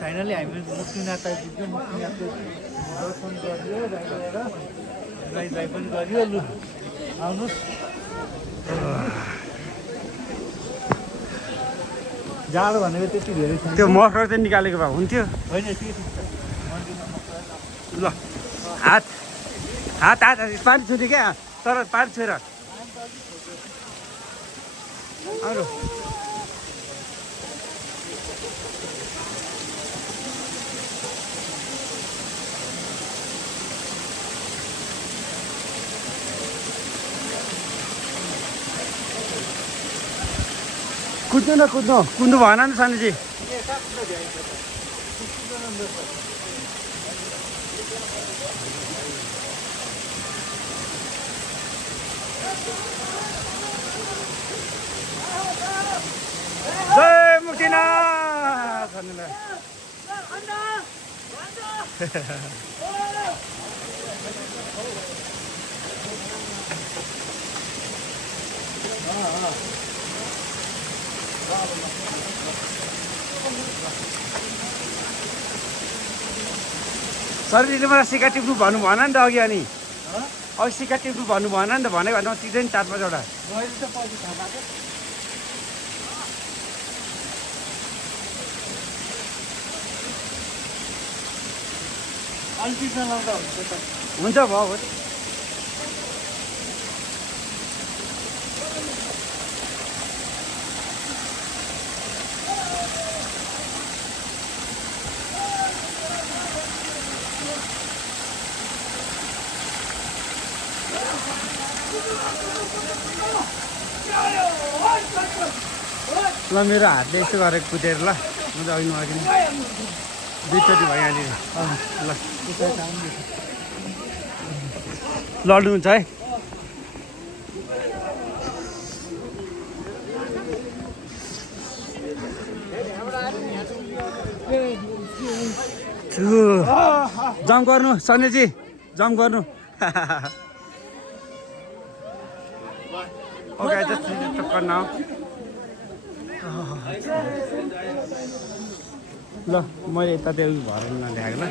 Finally हामी मुक्तिनाथ आइपुग्यौँ। मुक्तिनाथको दर्शन गरियो, गाईलाई पनि गरियो। लु आउनुहोस्। जाडो भनेको त्यति धेरै छैन। त्यो मफलर चाहिँ निकालेको भए हुन्थ्यो। होइन ल हात हात हात पानी छुने क्या, तर पानी छोएर अरू कुद्नु न कुद्नु कुद्नु भएन नि सानोजी। जय मुक्तिनाथ भन्नुलाई सरले मलाई सिका टिप्नु भन्नु भएन नि त अघि। अनि अघि सिका टिप्नु भन्नु भएन नि त, भनेको भन्दा तिर्दैन 4-5 हुन्छ भयो। ल मेरो हातले यस्तो गरेर कुदेर ल, म त अघि नअघि दुईचोटि भयो यहाँनिर। ल लड्नुहुन्छ है। जम्प गर्नु सन्याजी, जम्प गर्नु। Okay, just टक्कर न ल मैले यता त्यो भएर नल्याएको ल।